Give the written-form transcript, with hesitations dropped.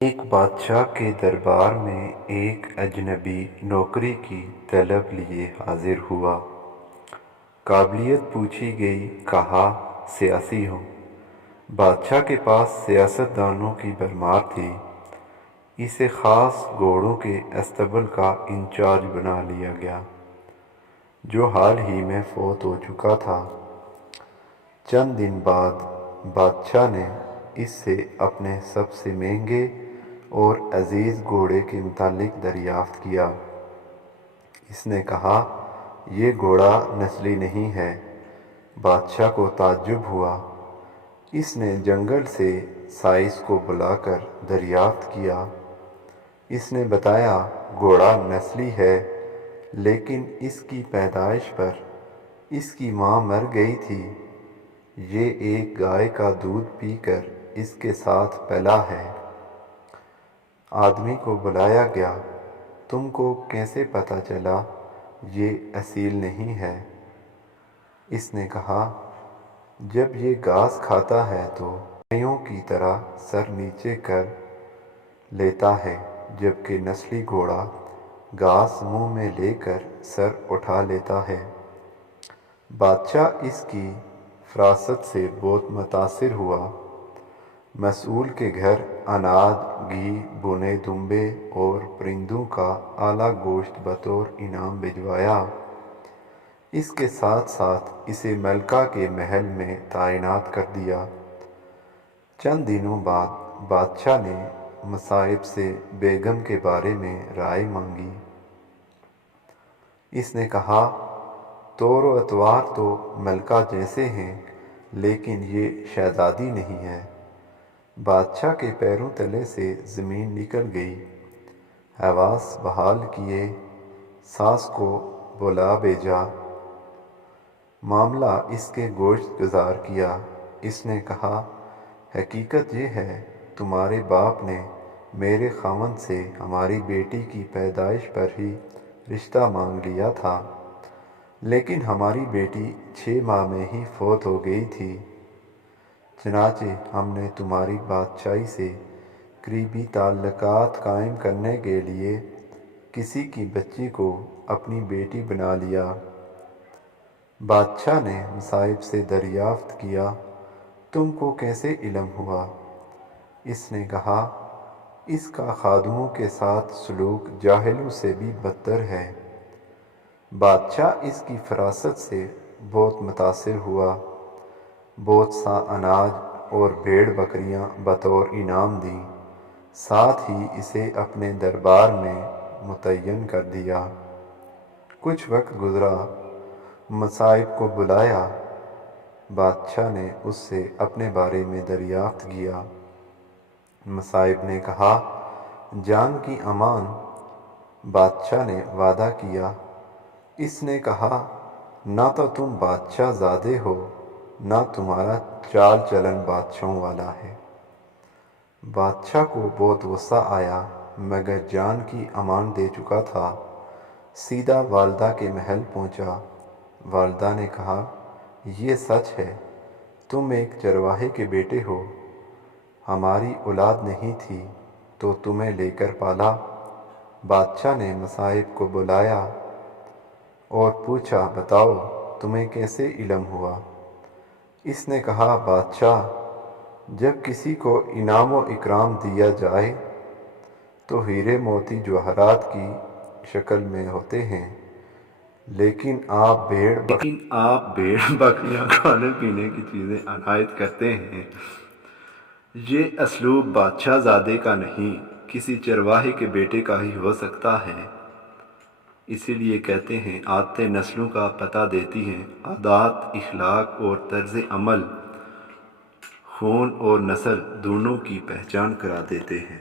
ایک بادشاہ کے دربار میں ایک اجنبی نوکری کی طلب لیے حاضر ہوا۔ قابلیت پوچھی گئی، کہا سیاسی ہوں۔ بادشاہ کے پاس سیاست دانوں کی بھرمار تھی۔ اسے خاص گھوڑوں کے اسطبل کا انچارج بنا لیا گیا، جو حال ہی میں فوت ہو چکا تھا۔ چند دن بعد بادشاہ نے اس سے اپنے سب سے مہنگے اور عزیز گھوڑے کے متعلق دریافت کیا۔ اس نے کہا، یہ گھوڑا نسلی نہیں ہے۔ بادشاہ کو تعجب ہوا۔ اس نے جنگل سے سائس کو بلا کر دریافت کیا۔ اس نے بتایا، گھوڑا نسلی ہے، لیکن اس کی پیدائش پر اس کی ماں مر گئی تھی۔ یہ ایک گائے کا دودھ پی کر اس کے ساتھ پلا ہے۔ آدمی کو بلایا گیا۔ تم کو کیسے پتہ چلا یہ اصیل نہیں ہے؟ اس نے کہا، جب یہ گھاس کھاتا ہے تو گایوں کی طرح سر نیچے کر لیتا ہے، جبکہ نسلی گھوڑا گھاس منہ میں لے کر سر اٹھا لیتا ہے۔ بادشاہ اس کی فراست سے بہت متاثر ہوا۔ مسئول کے گھر اناج، گھی، بھنے دمبے اور پرندوں کا اعلیٰ گوشت بطور انعام بھجوایا۔ اس کے ساتھ ساتھ اسے ملکہ کے محل میں تعینات کر دیا۔ چند دنوں بعد بادشاہ نے مصائب سے بیگم کے بارے میں رائے مانگی۔ اس نے کہا، طور و اطوار تو ملکہ جیسے ہیں، لیکن یہ شہزادی نہیں ہے۔ بادشاہ کے پیروں تلے سے زمین نکل گئی۔ حواس بحال کیے، ساس کو بلا بھیجا، معاملہ اس کے گوشت گزار کیا۔ اس نے کہا، حقیقت یہ ہے، تمہارے باپ نے میرے خاوند سے ہماری بیٹی کی پیدائش پر ہی رشتہ مانگ لیا تھا، لیکن ہماری بیٹی 6 ماہ میں ہی فوت ہو گئی تھی۔ چنانچہ ہم نے تمہاری بادشاہی سے قریبی تعلقات قائم کرنے کے لیے کسی کی بچی کو اپنی بیٹی بنا لیا۔ بادشاہ نے مصائب سے دریافت کیا، تم کو کیسے علم ہوا؟ اس نے کہا، اس کا خادموں کے ساتھ سلوک جاہلوں سے بھی بدتر ہے۔ بادشاہ اس کی فراست سے بہت متاثر ہوا۔ بہت سا اناج اور بھیڑ بکریاں بطور انعام دیں، ساتھ ہی اسے اپنے دربار میں متعین کر دیا۔ کچھ وقت گزرا، مصائب کو بلایا۔ بادشاہ نے اس سے اپنے بارے میں دریافت کیا۔ مصائب نے کہا، جان کی امان۔ بادشاہ نے وعدہ کیا۔ اس نے کہا، نہ تو تم بادشاہ زادے ہو، نہ تمہارا چال چلن بادشاہوں والا ہے۔ بادشاہ کو بہت غصہ آیا، مگر جان کی امان دے چکا تھا۔ سیدھا والدہ کے محل پہنچا۔ والدہ نے کہا، یہ سچ ہے، تم ایک چرواہے کے بیٹے ہو۔ ہماری اولاد نہیں تھی تو تمہیں لے کر پالا۔ بادشاہ نے مصائب کو بلایا اور پوچھا، بتاؤ تمہیں کیسے علم ہوا؟ اس نے کہا، بادشاہ، جب کسی کو انعام و اکرام دیا جائے تو ہیرے موتی جواہرات کی شکل میں ہوتے ہیں، لیکن آپ بھیڑ بکریاں کھانے پینے کی چیزیں عنایت کرتے ہیں۔ یہ اسلوب بادشاہ زادے کا نہیں، کسی چرواہے کے بیٹے کا ہی ہو سکتا ہے۔ اسی لیے کہتے ہیں، عادتیں نسلوں کا پتہ دیتی ہیں۔ عادات، اخلاق اور طرز عمل خون اور نسل دونوں کی پہچان کرا دیتے ہیں۔